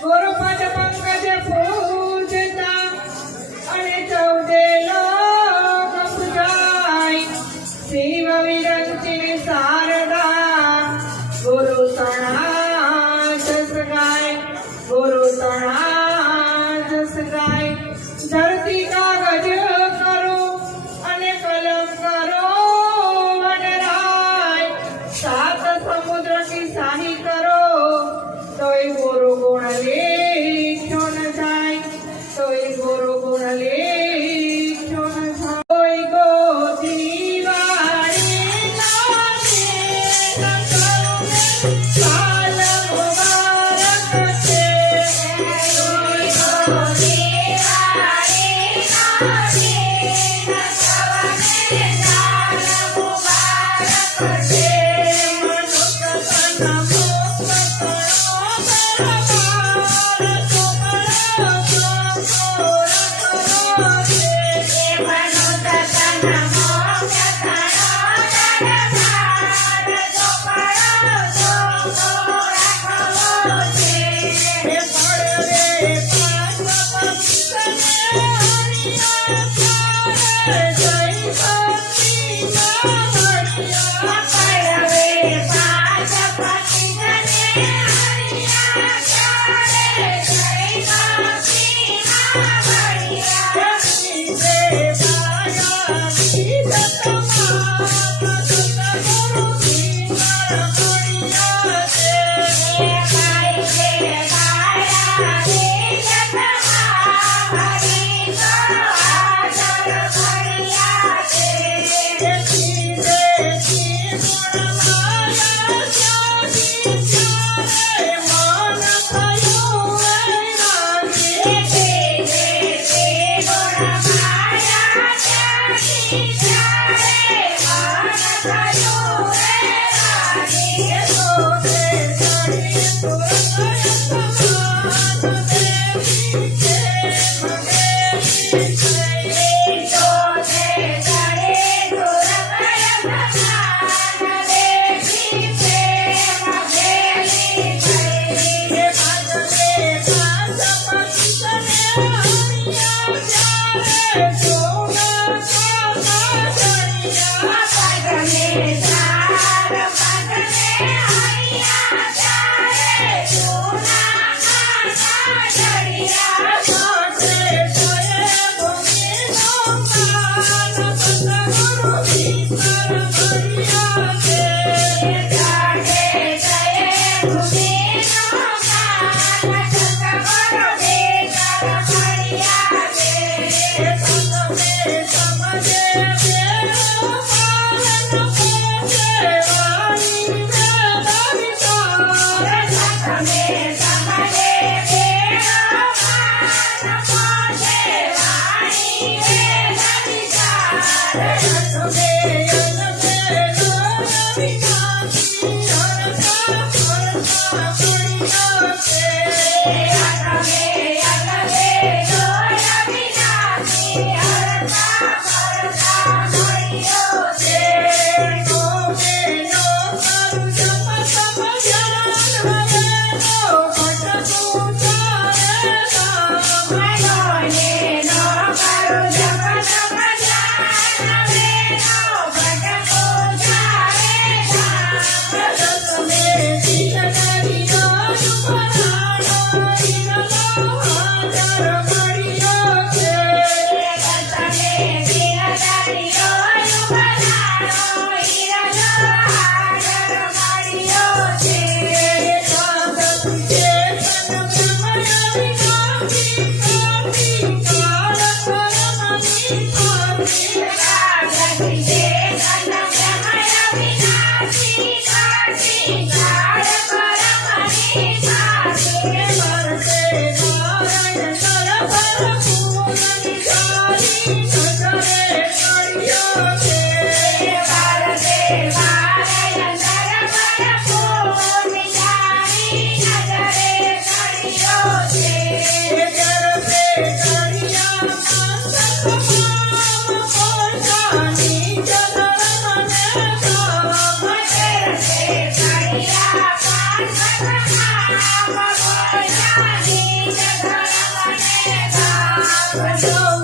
Glória pode Pai Africa. I.